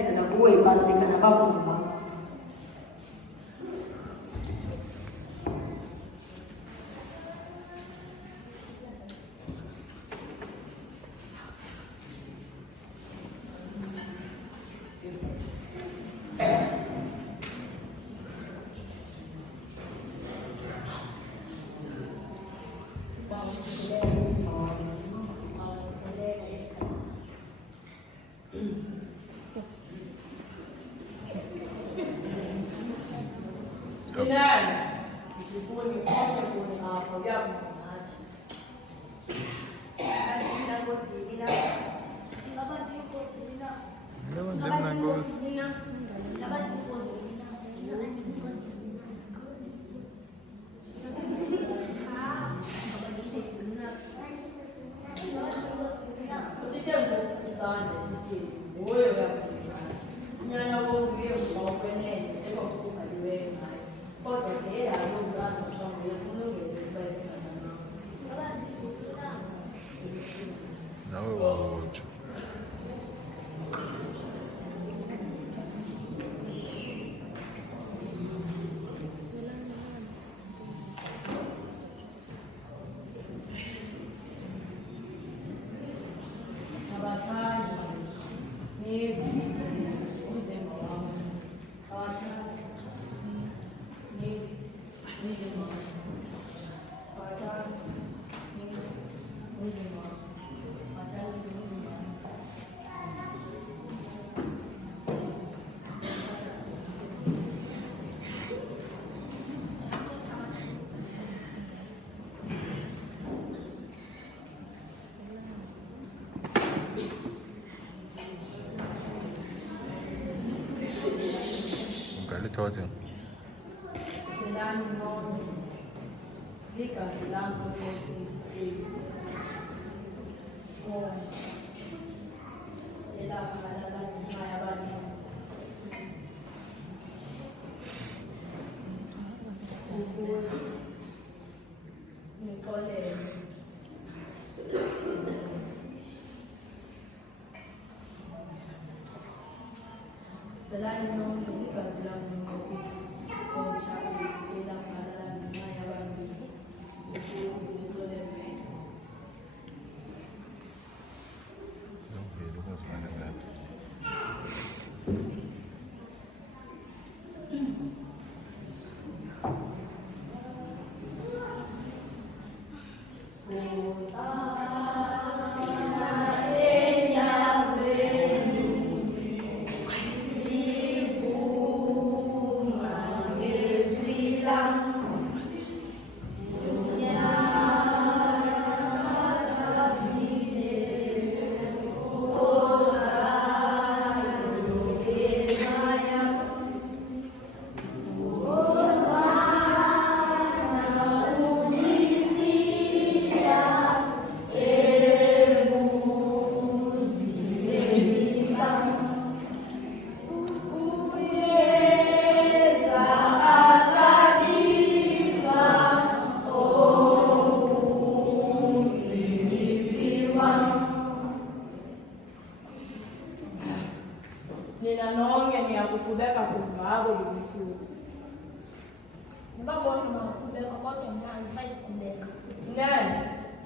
kusebenza nakuwe ibasika nabafundi bakho. Told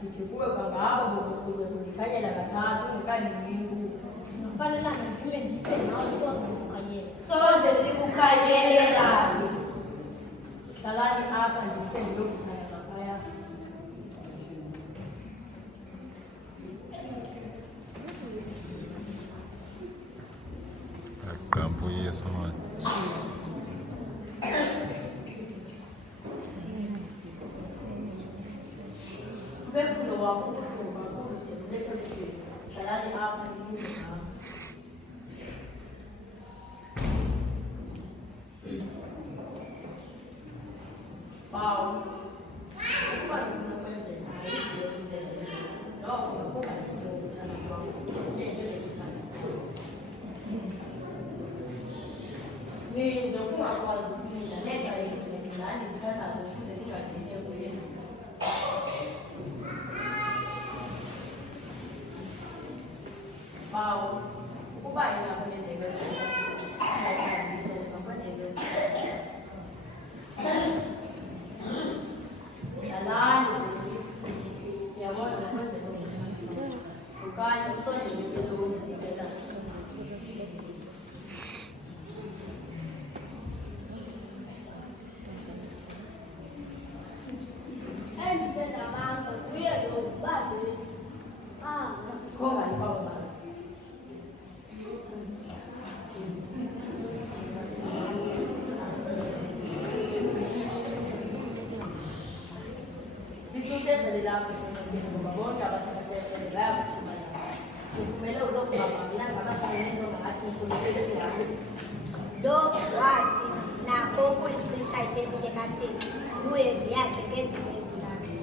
Kichukue kwamba hapa bokusudia kunifanya la katatu nikani mbingu. Nafanya na mimi ndiye naona soze kukajele. Soze sikukajele rabi. Salani hapa ndiye ndio kutana mapaya. Campo isso, mano. Ukuba inakho le ndebe la persona che non va volta va a fare le brave come lo so ma la ma la fare non ma ci sono delle cose lo wathi nakho kuyisithayithebile kathi kuye nje yakhe ngezinto ezintathu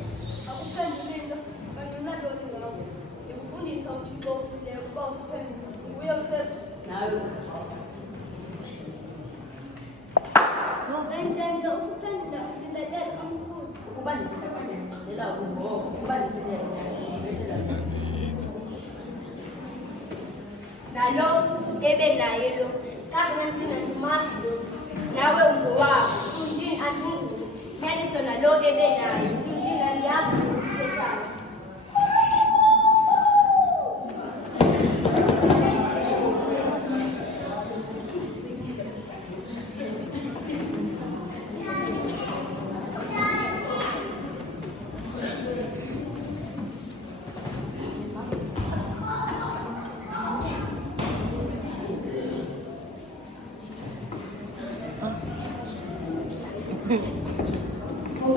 akuphendulile bangcina lolu ngawo ikufundisa uthixo le ukuba usiphendule uye uphezulu nawe no benjenje ukuphendula ulibelela omkhulu ukuba ndizikaqalela ukuba ukuba ndizikaqalela nalo ebe naye lo kaze kanthina ndimazi lo nawe ungowabo undini andingulo nyaniso nalo ebe naye undini andiyazi ukuthethayo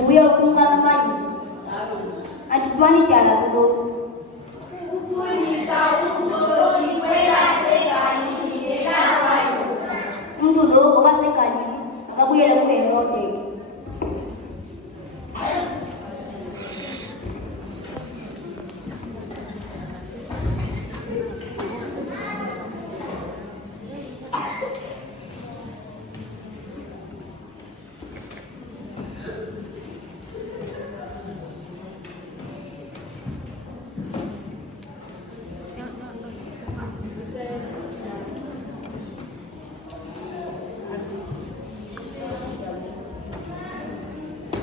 Uya kungana mai. Ajibani jala kulo. Kufundisa umtoloni kwela sekani ndikawa. Mntu lo wasekani akabuyela kubenrote.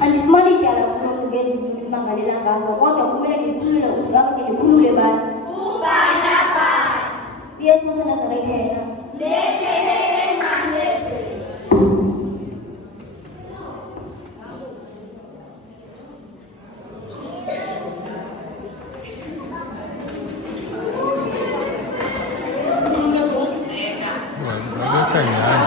Andifumani tyala kulo ngezi ndimangalela ngazo kodwa kumele ndifumele ngapha ndikhulule bantu uBarnabas uYesu waseNazaretha yena lethele engqamlezweni Waletha ngani?